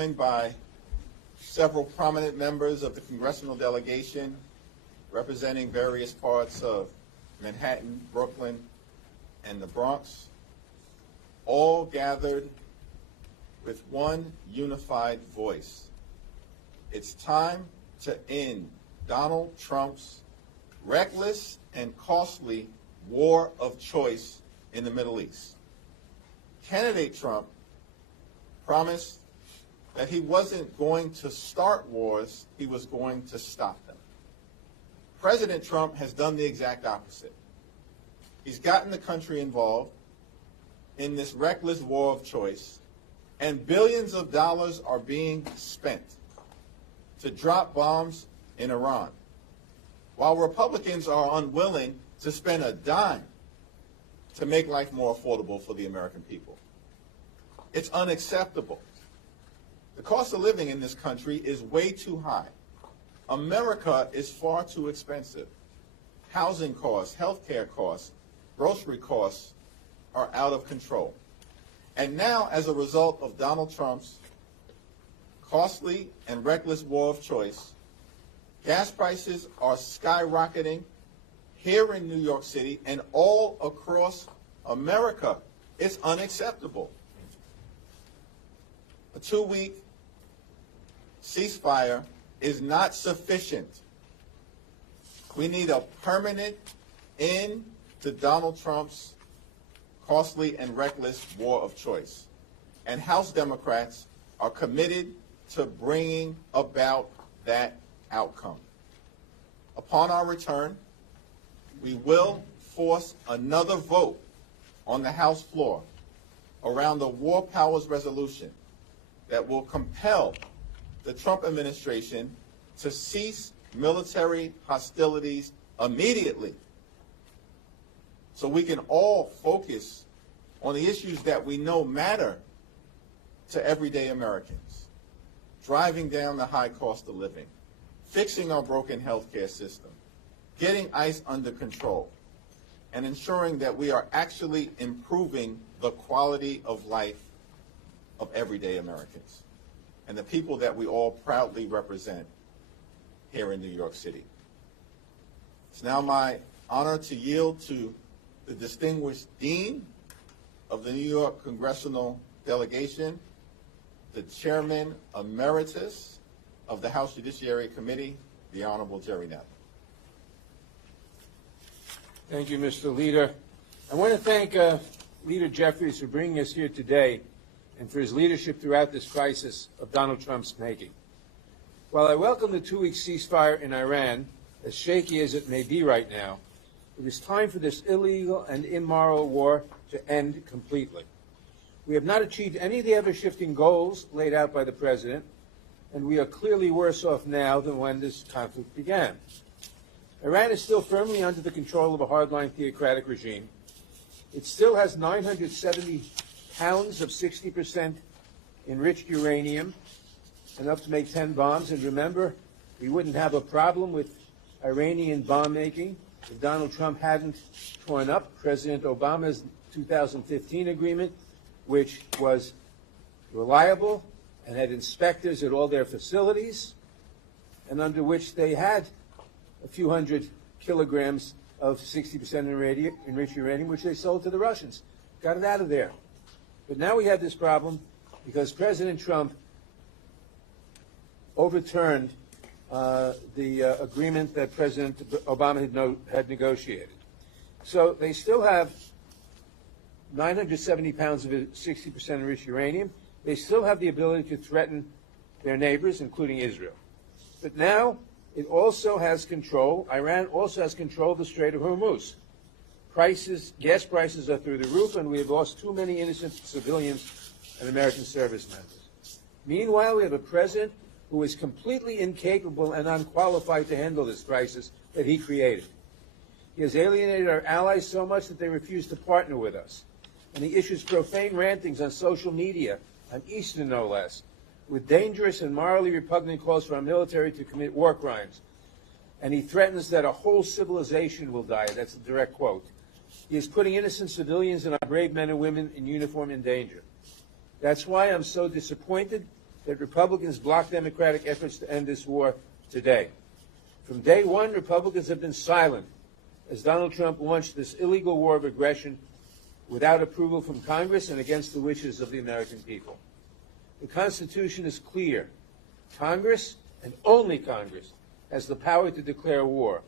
joined by several prominent members of the congressional delegation representing various parts of Manhattan, Brooklyn, and the Bronx, all gathered with one unified voice. It's time to end Donald Trump's reckless and costly war of choice in the Middle East. Candidate Trump promised that he wasn't going to start wars, he was going to stop them. President Trump has done the exact opposite. He's gotten the country involved in this reckless war of choice, and billions of dollars are being spent to drop bombs in Iran, while Republicans are unwilling to spend a dime to make life more affordable for the American people. It's unacceptable. The cost of living in this country is way too high. America is far too expensive. Housing costs, health care costs, grocery costs are out of control. And now, as a result of Donald Trump's costly and reckless war of choice, gas prices are skyrocketing here in New York City and all across America. It's unacceptable. A 2-week ceasefire is not sufficient. We need a permanent end to Donald Trump's costly and reckless war of choice. And House Democrats are committed to bringing about that outcome. Upon our return, we will force another vote on the House floor around the War Powers Resolution that will compel the Trump administration to cease military hostilities immediately so we can all focus on the issues that we know matter to everyday Americans: driving down the high cost of living, fixing our broken healthcare system, getting ICE under control, and ensuring that we are actually improving the quality of life of everyday Americans and the people that we all proudly represent here in New York City. It's now my honor to yield to the distinguished Dean of the New York Congressional Delegation, the Chairman Emeritus of the House Judiciary Committee, the Honorable Jerry Nadler. Thank you, Mr. Leader. I want to thank Leader Jeffries for bringing us here today and for his leadership throughout this crisis of Donald Trump's making. While I welcome the 2-week ceasefire in Iran, as shaky as it may be right now, it is time for this illegal and immoral war to end completely. We have not achieved any of the ever-shifting goals laid out by the President, and we are clearly worse off now than when this conflict began. Iran is still firmly under the control of a hardline theocratic regime. It still has 970 pounds of 60% enriched uranium, enough to make 10 bombs. And remember, we wouldn't have a problem with Iranian bomb making if Donald Trump hadn't torn up President Obama's 2015 agreement, which was reliable and had inspectors at all their facilities, and under which they had a few hundred kilograms of 60% enriched uranium, which they sold to the Russians. Got it out of there. But now we have this problem because President Trump overturned the agreement that President Obama had negotiated. So they still have 970 pounds of 60% enriched uranium. They still have the ability to threaten their neighbors, including Israel. But now it also has control. Iran also has control of the Strait of Hormuz. Gas prices are through the roof, and we have lost too many innocent civilians and American service members. Meanwhile, we have a president who is completely incapable and unqualified to handle this crisis that he created. He has alienated our allies so much that they refuse to partner with us. And he issues profane rantings on social media, on Easter no less, with dangerous and morally repugnant calls for our military to commit war crimes. And he threatens that a whole civilization will die. That's a direct quote. He is putting innocent civilians and our brave men and women in uniform in danger. That's why I'm so disappointed that Republicans block Democratic efforts to end this war today. From day one, Republicans have been silent as Donald Trump launched this illegal war of aggression without approval from Congress and against the wishes of the American people. The Constitution is clear. Congress, and only Congress, has the power to declare war.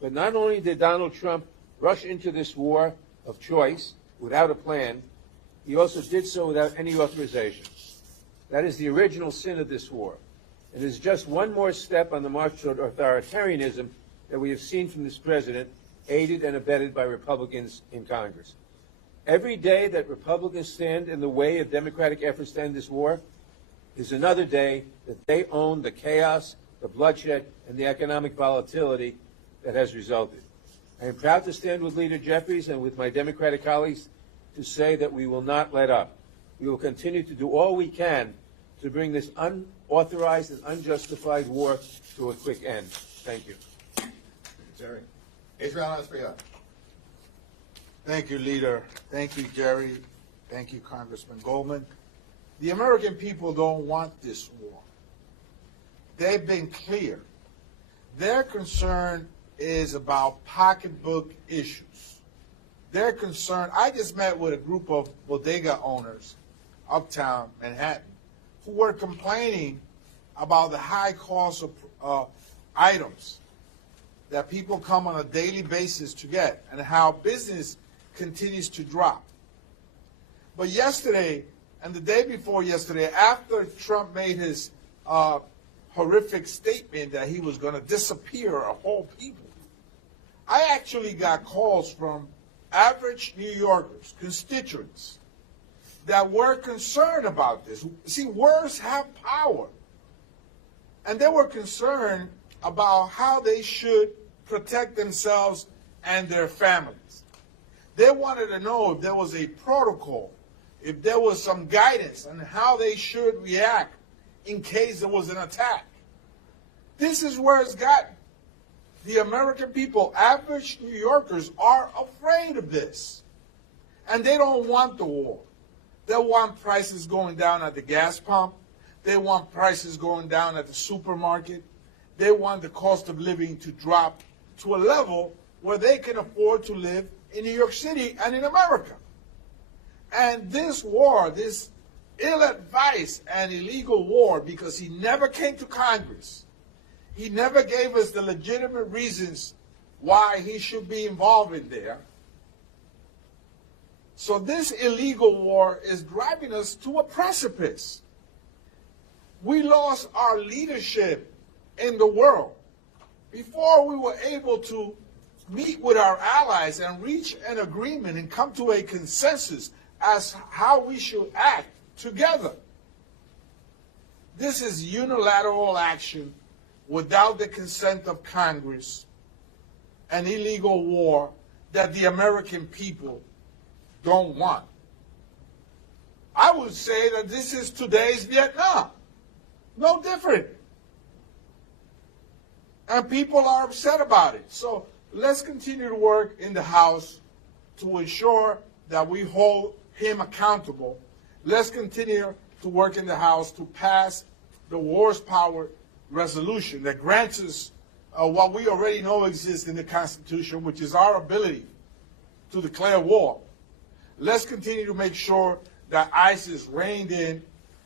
But not only did Donald Trump rush into this war of choice without a plan, he also did so without any authorization. That is the original sin of this war. It is just one more step on the march toward authoritarianism that we have seen from this president, aided and abetted by Republicans in Congress. Every day that Republicans stand in the way of Democratic efforts to end this war is another day that they own the chaos, the bloodshed, and the economic volatility that has resulted. I am proud to stand with Leader Jeffries and with my Democratic colleagues to say that we will not let up. We will continue to do all we can to bring this unauthorized and unjustified war to a quick end. Thank you. Jerry. Adriano Espriella. Thank you, Leader. Thank you, Jerry. Thank you, Congressman Goldman. The American people don't want this war. They've been clear. Their concern is about pocketbook issues. Their concern, I just met with a group of bodega owners uptown Manhattan who were complaining about the high cost of items that people come on a daily basis to get and how business continues to drop. But yesterday and the day before yesterday, after Trump made his horrific statement that he was going to disappear a whole people, I actually got calls from average New Yorkers, constituents, that were concerned about this. See, words have power. And they were concerned about how they should protect themselves and their families. They wanted to know if there was a protocol, if there was some guidance on how they should react in case there was an attack. This is where it's gotten. The American people, average New Yorkers, are afraid of this. And they don't want the war. They want prices going down at the gas pump. They want prices going down at the supermarket. They want the cost of living to drop to a level where they can afford to live in New York City and in America. And this war, this ill-advised and illegal war, because he never came to Congress, he never gave us the legitimate reasons why he should be involved in there. So this illegal war is driving us to a precipice. We lost our leadership in the world. Before we were able to meet with our allies and reach an agreement and come to a consensus as how we should act together. This is unilateral action without the consent of Congress, an illegal war that the American people don't want. I would say that this is today's Vietnam. No different. And people are upset about it. So let's continue to work in the House to ensure that we hold him accountable. Let's continue to work in the House to pass the Wars Power resolution that grants us what we already know exists in the Constitution, which is our ability to declare war. Let's continue to make sure that ICE is reined in.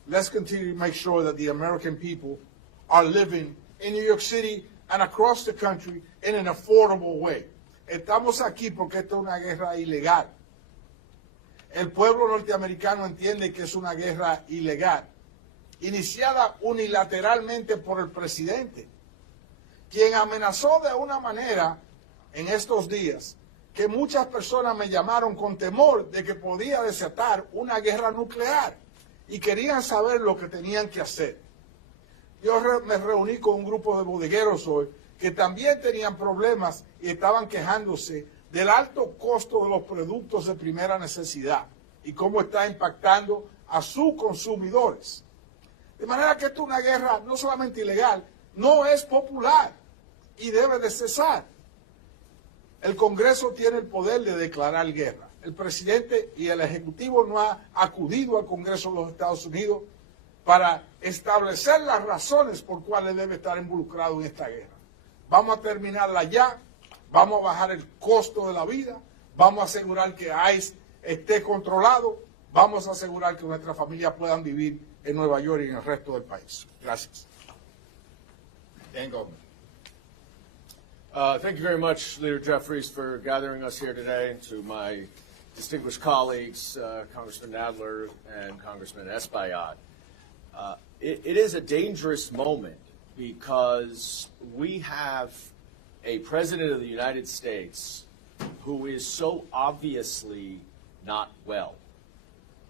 Let's continue to make sure that the American people are living in New York City and across the country in an affordable way. Estamos aquí porque esta es una guerra ilegal. El pueblo norteamericano entiende que es una guerra ilegal, iniciada unilateralmente por el presidente, quien amenazó de una manera en estos días que muchas personas me llamaron con temor de que podía desatar una guerra nuclear y querían saber lo que tenían que hacer. Yo me reuní con un grupo de bodegueros hoy que también tenían problemas y estaban quejándose del alto costo de los productos de primera necesidad y cómo está impactando a sus consumidores. De manera que esto es una guerra no solamente ilegal, no es popular y debe de cesar. El Congreso tiene el poder de declarar guerra. El presidente y el Ejecutivo no han acudido al Congreso de los Estados Unidos para establecer las razones por cuales debe estar involucrado en esta guerra. Vamos a terminarla ya, vamos a bajar el costo de la vida, vamos a asegurar que ICE esté controlado, vamos a asegurar que nuestras familias puedan vivir en Nueva York y en el resto del país. Gracias. Dan Goldman. Thank you very much, Leader Jeffries, for gathering us here today, and to my distinguished colleagues, Congressman Nadler and Congressman Espaillat. It is a dangerous moment because we have a President of the United States who is so obviously not well,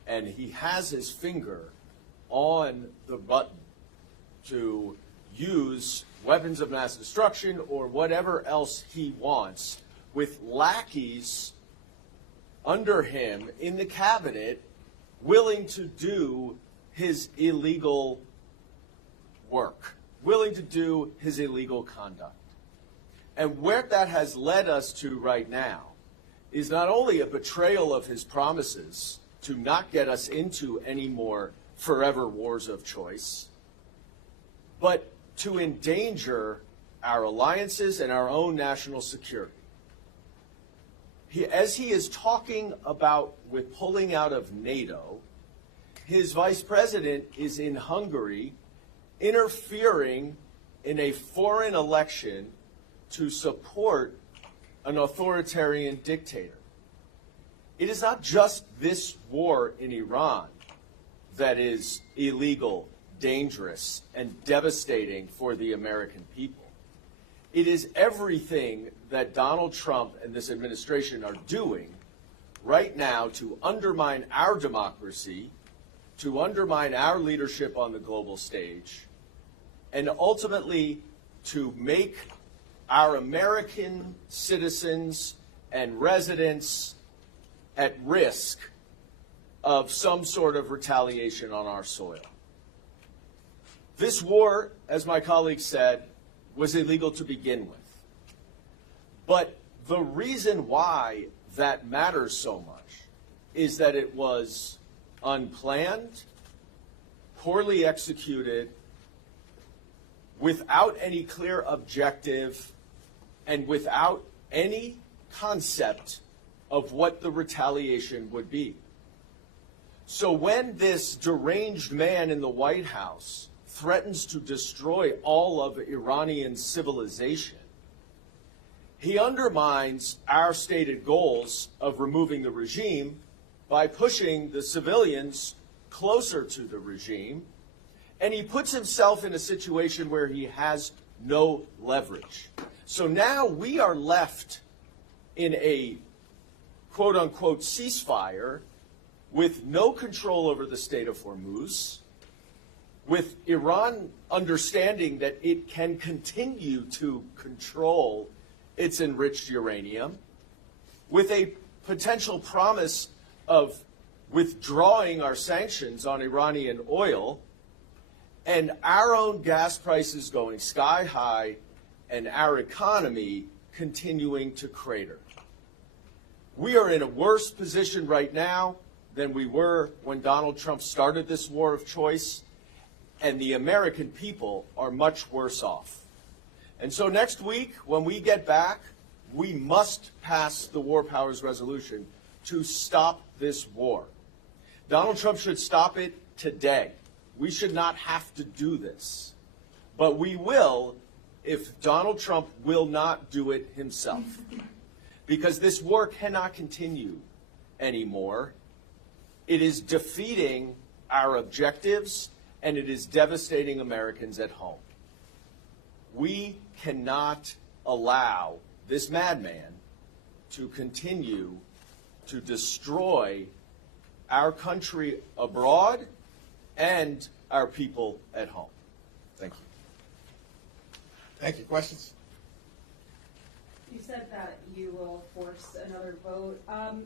and he has his finger on the button to use weapons of mass destruction or whatever else he wants, with lackeys under him in the cabinet willing to do his illegal work, willing to do his illegal conduct. And where that has led us to right now is not only a betrayal of his promises to not get us into any more forever wars of choice, but to endanger our alliances and our own national security. As he is talking about with pulling out of NATO, his vice president is in Hungary interfering in a foreign election to support an authoritarian dictator. It is not just this war in Iran that is illegal, dangerous, and devastating for the American people. It is everything that Donald Trump and this administration are doing right now to undermine our democracy, to undermine our leadership on the global stage, and ultimately to make our American citizens and residents at risk of some sort of retaliation on our soil. This war, as my colleague said, was illegal to begin with. But the reason why that matters so much is that it was unplanned, poorly executed, without any clear objective, and without any concept of what the retaliation would be. So when this deranged man in the White House threatens to destroy all of Iranian civilization, he undermines our stated goals of removing the regime by pushing the civilians closer to the regime, and he puts himself in a situation where he has no leverage. So now we are left in a quote-unquote ceasefire with no control over the state of Hormuz, with Iran understanding that it can continue to control its enriched uranium, with a potential promise of withdrawing our sanctions on Iranian oil, and our own gas prices going sky high, and our economy continuing to crater. We are in a worse position right now than we were when Donald Trump started this war of choice, and the American people are much worse off. And so next week, when we get back, we must pass the War Powers Resolution to stop this war. Donald Trump should stop it today. We should not have to do this. But we will if Donald Trump will not do it himself. Because this war cannot continue anymore. It is defeating our objectives, and it is devastating Americans at home. We cannot allow this madman to continue to destroy our country abroad and our people at home. Thank you. Thank you. Questions? You said that you will force another vote.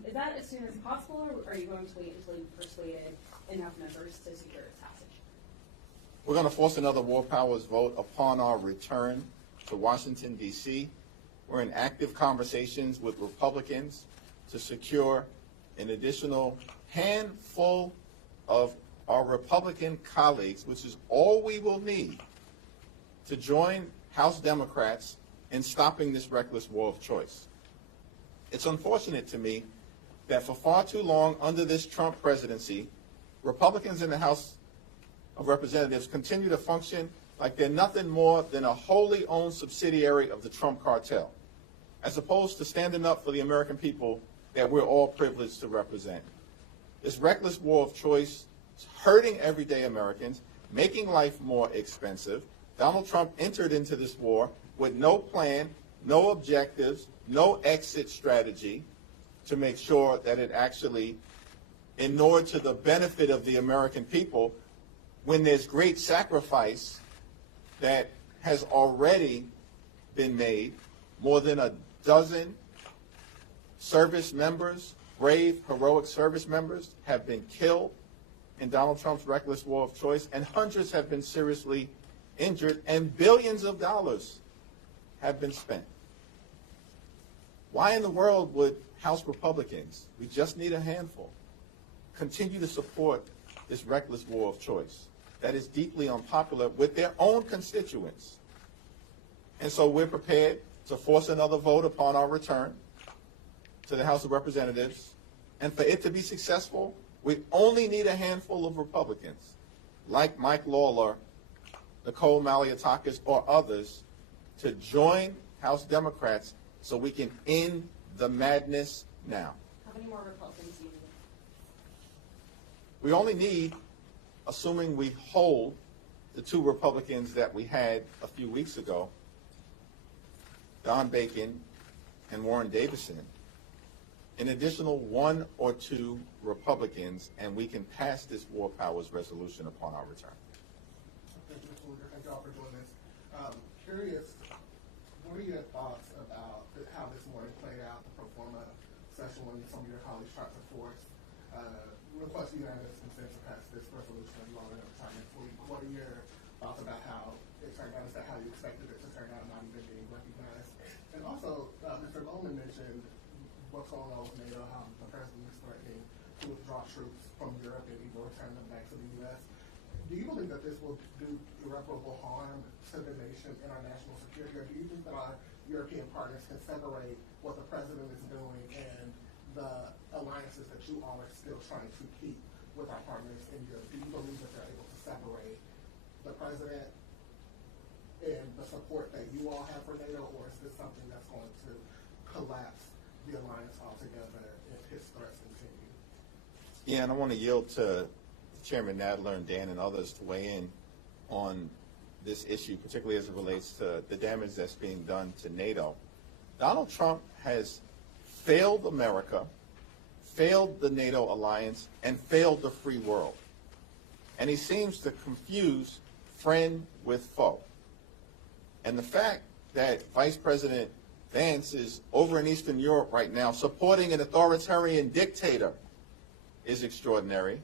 Is that as soon as possible, or are you going to wait until you've persuaded enough members to secure its passage? We're going to force another War Powers vote upon our return to Washington, D.C. We're in active conversations with Republicans to secure an additional handful of our Republican colleagues, which is all we will need, to join House Democrats in stopping this reckless war of choice. It's unfortunate to me that for far too long under this Trump presidency, Republicans in the House of Representatives continue to function like they're nothing more than a wholly owned subsidiary of the Trump cartel, as opposed to standing up for the American people that we're all privileged to represent. This reckless war of choice is hurting everyday Americans, making life more expensive. Donald Trump entered into this war with no plan, no objectives, no exit strategy to make sure that it actually inured to the benefit of the American people when there's great sacrifice that has already been made. More than a dozen service members, brave, heroic service members, have been killed in Donald Trump's reckless war of choice, and hundreds have been seriously injured, and billions of dollars have been spent. Why in the world would House Republicans, we just need a handful, continue to support this reckless war of choice that is deeply unpopular with their own constituents? And so we're prepared to force another vote upon our return to the House of Representatives. And for it to be successful, we only need a handful of Republicans, like Mike Lawler, Nicole Maliotakis, or others, to join House Democrats so we can end the madness now. How many more Republicans do you need? We only need, assuming we hold the two Republicans that we had a few weeks ago, Don Bacon and Warren Davison, an additional one or two Republicans, and we can pass this war powers resolution upon our return. Thank you, Mr. Leader. Thank you all for doing this. Curious, what are your thoughts about how this morning played out, the pro forma session when some of your colleagues tried to force request unanimous consent to pass this resolution you all ended up trying next week? What are your thoughts about how it turned out? Is that how you expected it to turn out, not even being recognized? And also, Mr. Bowman mentioned what's going on with NATO, how the president is threatening to withdraw troops from Europe and even return them back to the U.S. Do you believe that this will do irreparable harm to the nation and our national security, or do you think that our European partners can separate what the president is doing and the alliances that you all are still trying to keep with our partners in Europe? Do you believe that they're able to separate the president and the support that you all have for NATO, or is this something that's going to collapse the alliance altogether if his threats continue? Yeah, and I want to yield to Chairman Nadler and Dan and others to weigh in on this issue, particularly as it relates to the damage that's being done to NATO. Donald Trump has failed America, failed the NATO alliance, and failed the free world. And he seems to confuse friend with foe. And the fact that Vice President Vance is over in Eastern Europe right now supporting an authoritarian dictator is extraordinary.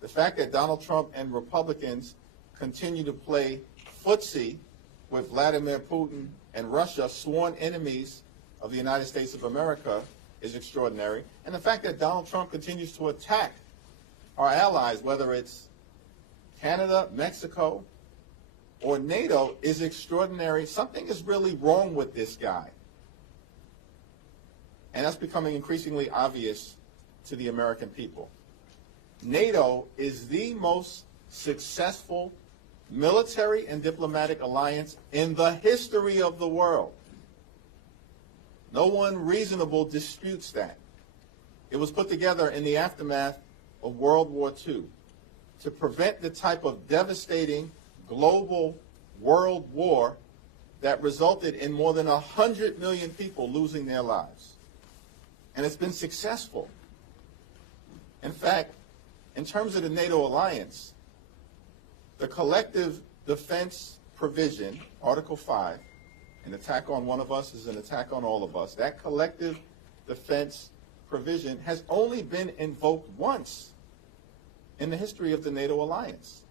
The fact that Donald Trump and Republicans continue to play footsie with Vladimir Putin and Russia, sworn enemies of the United States of America, is extraordinary. And the fact that Donald Trump continues to attack our allies, whether it's Canada, Mexico, or NATO, is extraordinary. Something is really wrong with this guy. And that's becoming increasingly obvious to the American people. NATO is the most successful military and diplomatic alliance in the history of the world. No one reasonable disputes that. It was put together in the aftermath of World War II to prevent the type of devastating global world war that resulted in more than 100 million people losing their lives. And it's been successful. In fact, in terms of the NATO alliance, the collective defense provision, Article 5, an attack on one of us is an attack on all of us. That collective defense provision has only been invoked once in the history of the NATO alliance.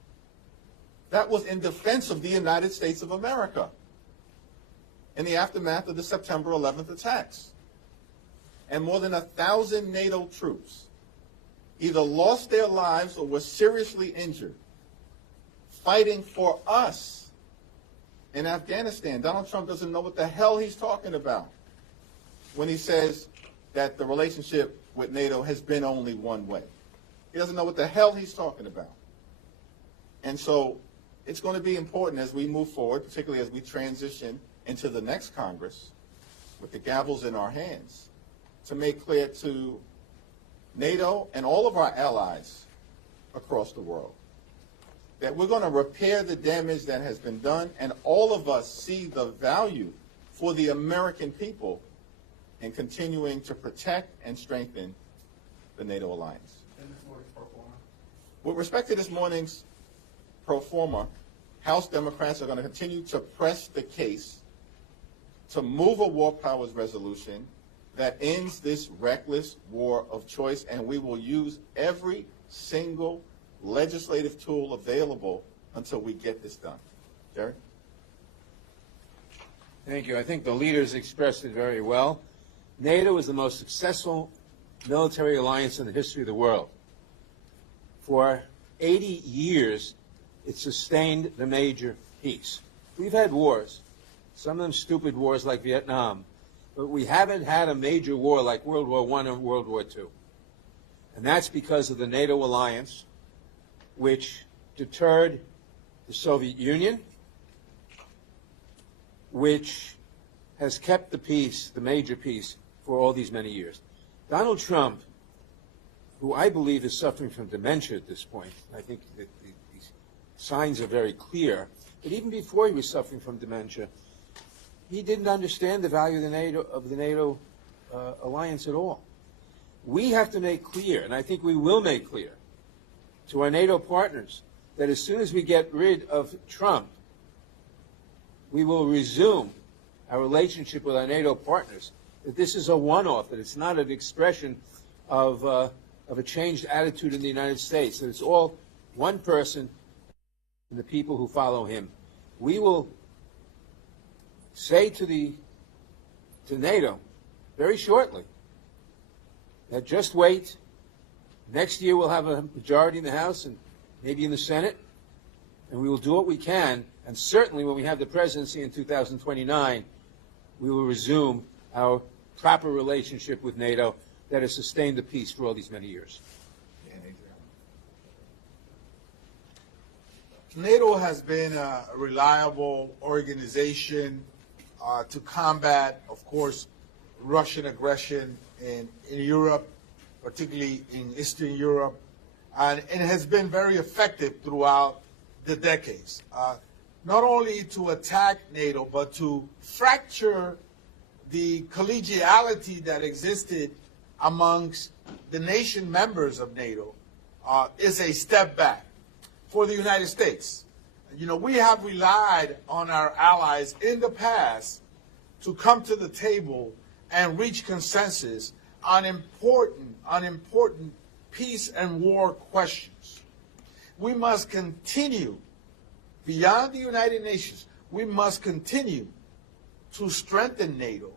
That was in defense of the United States of America in the aftermath of the September 11th attacks. And more than 1,000 NATO troops either lost their lives or were seriously injured fighting for us in Afghanistan. Donald Trump doesn't know what the hell he's talking about when he says that the relationship with NATO has been only one way. He doesn't know what the hell he's talking about. And so it's going to be important as we move forward, particularly as we transition into the next Congress with the gavels in our hands, to make clear to NATO and all of our allies across the world that we're going to repair the damage that has been done, and all of us see the value for the American people in continuing to protect and strengthen the NATO alliance. And this morning's pro forma. With respect to this morning's pro forma, House Democrats are going to continue to press the case to move a war powers resolution that ends this reckless war of choice, and we will use every single legislative tool available until we get this done. Jerry? Thank you. I think the leaders expressed it very well. NATO is the most successful military alliance in the history of the world. For 80 years, it sustained the major peace. We've had wars, some of them stupid wars like Vietnam, but we haven't had a major war like World War I and World War II. And that's because of the NATO alliance, which deterred the Soviet Union, which has kept the peace, the major peace, for all these many years. Donald Trump, who I believe is suffering from dementia at this point, I think that these signs are very clear, but even before he was suffering from dementia, he didn't understand the value of the NATO alliance at all. We have to make clear, and I think we will make clear, to our NATO partners that as soon as we get rid of Trump, we will resume our relationship with our NATO partners, that this is a one-off, that it's not an expression of a changed attitude in the United States, that it's all one person and the people who follow him. We will say to NATO very shortly that just wait. Next year we'll have a majority in the House and maybe in the Senate, and we will do what we can, and certainly when we have the presidency in 2029, we will resume our proper relationship with NATO that has sustained the peace for all these many years. NATO has been a reliable organization to combat, of course, Russian aggression in Europe, particularly in Eastern Europe, and it has been very effective throughout the decades. Not only to attack NATO, but to fracture the collegiality that existed amongst the nation members of NATO is a step back for the United States. You know, we have relied on our allies in the past to come to the table and reach consensus on important peace and war questions. We must continue beyond the United Nations. We must continue to strengthen NATO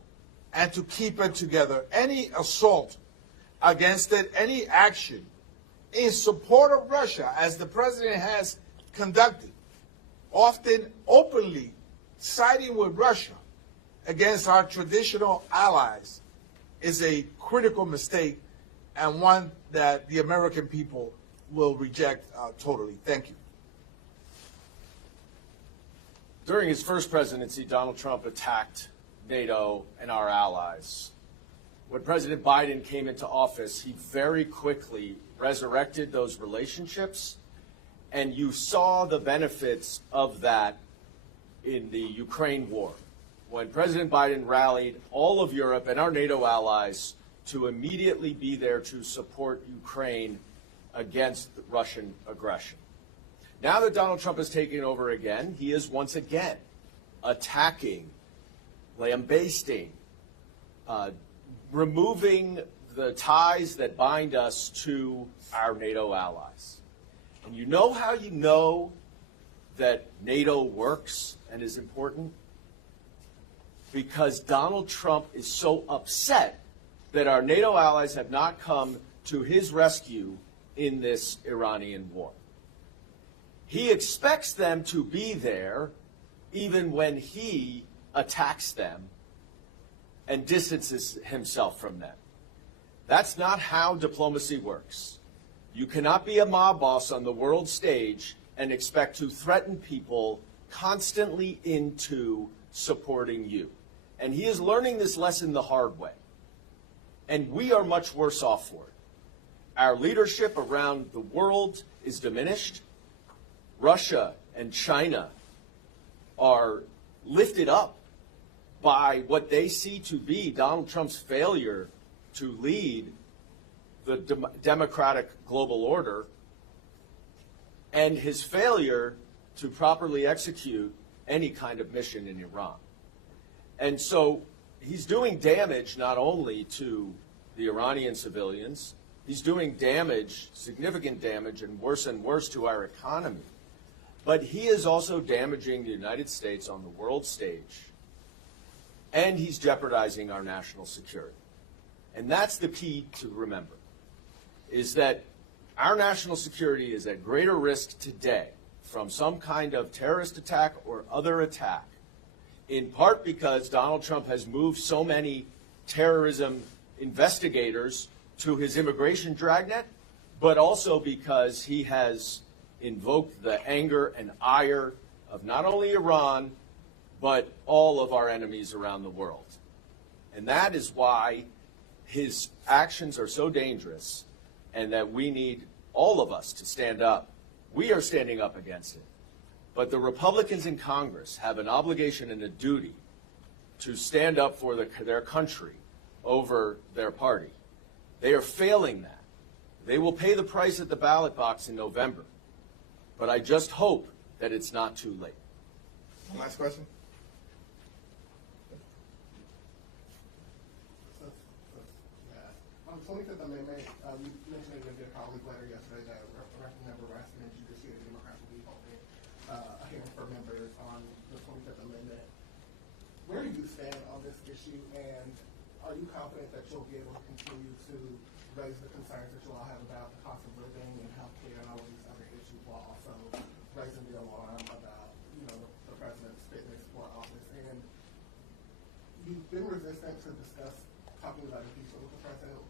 and to keep it together. Any assault against it, any action in support of Russia, as the president has conducted, often openly siding with Russia against our traditional allies, is a critical mistake and one that the American people will reject totally. Thank you. During his first presidency, Donald Trump attacked NATO and our allies. When President Biden came into office, he very quickly resurrected those relationships, and you saw the benefits of that in the Ukraine war, when President Biden rallied all of Europe and our NATO allies to immediately be there to support Ukraine against Russian aggression. Now that Donald Trump has taken over again, he is once again attacking, lambasting, removing the ties that bind us to our NATO allies. And you know how you know that NATO works and is important? Because Donald Trump is so upset that our NATO allies have not come to his rescue in this Iranian war. He expects them to be there even when he attacks them and distances himself from them. That's not how diplomacy works. You cannot be a mob boss on the world stage and expect to threaten people constantly into supporting you. And he is learning this lesson the hard way. And we are much worse off for it. Our leadership around the world is diminished. Russia and China are lifted up by what they see to be Donald Trump's failure to lead the democratic global order and his failure to properly execute any kind of mission in Iran. And so he's doing damage not only to the Iranian civilians, he's doing damage, significant damage, and worse to our economy. But he is also damaging the United States on the world stage, and he's jeopardizing our national security. And that's the key to remember, is that our national security is at greater risk today from some kind of terrorist attack or other attack, in part because Donald Trump has moved so many terrorism investigators to his immigration dragnet, but also because he has invoked the anger and ire of not only Iran, but all of our enemies around the world. And that is why his actions are so dangerous, and that we need all of us to stand up. We are standing up against it. But the Republicans in Congress have an obligation and a duty to stand up for their country over their party. They are failing that. They will pay the price at the ballot box in November. But I just hope that it's not too late. One last question? On the 25th Amendment, you mentioned in your colleague letter yesterday that Ranking Member Raskin and Judiciary Democrats will be holding a hearing for members on the 25th Amendment. Where do you stand on this issue, and are you confident that you'll be able to continue to raise the concerns that you all have about the cost of living and healthcare and all of these other issues, while also raising the alarm about, the president's fitness for office? And you've been resistant to discuss talking about impeachment with the president.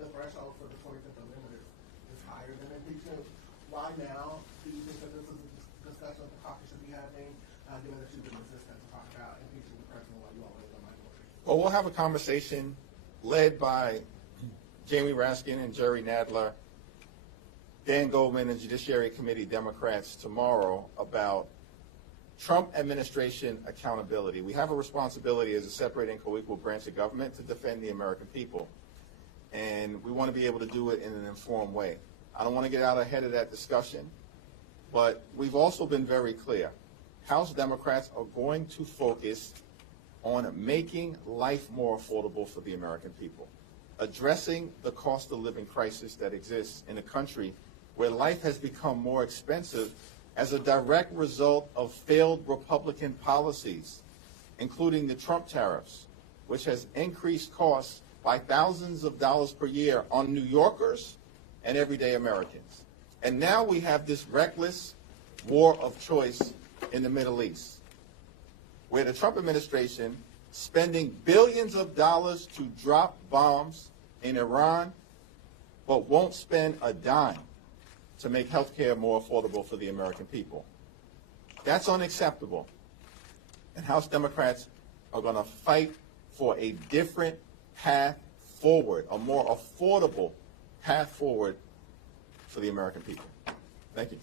The threshold for the 25th Amendment is higher than impeachment. Why now do you think that this is a discussion that the caucus should be having, given that you've been resistant to talk about impeaching the president while you all are in the minority? Well, we'll have a conversation led by Jamie Raskin and Jerry Nadler, Dan Goldman and Judiciary Committee Democrats tomorrow about Trump administration accountability. We have a responsibility as a separate and co-equal branch of government to defend the American people. And we want to be able to do it in an informed way. I don't want to get out ahead of that discussion, but we've also been very clear. House Democrats are going to focus on making life more affordable for the American people, addressing the cost of living crisis that exists in a country where life has become more expensive as a direct result of failed Republican policies, including the Trump tariffs, which has increased costs by thousands of dollars per year on New Yorkers and everyday Americans. And now we have this reckless war of choice in the Middle East, where the Trump administration spending billions of dollars to drop bombs in Iran, but won't spend a dime to make health care more affordable for the American people. That's unacceptable. And House Democrats are going to fight for a different path forward, a more affordable path forward for the American people. Thank you.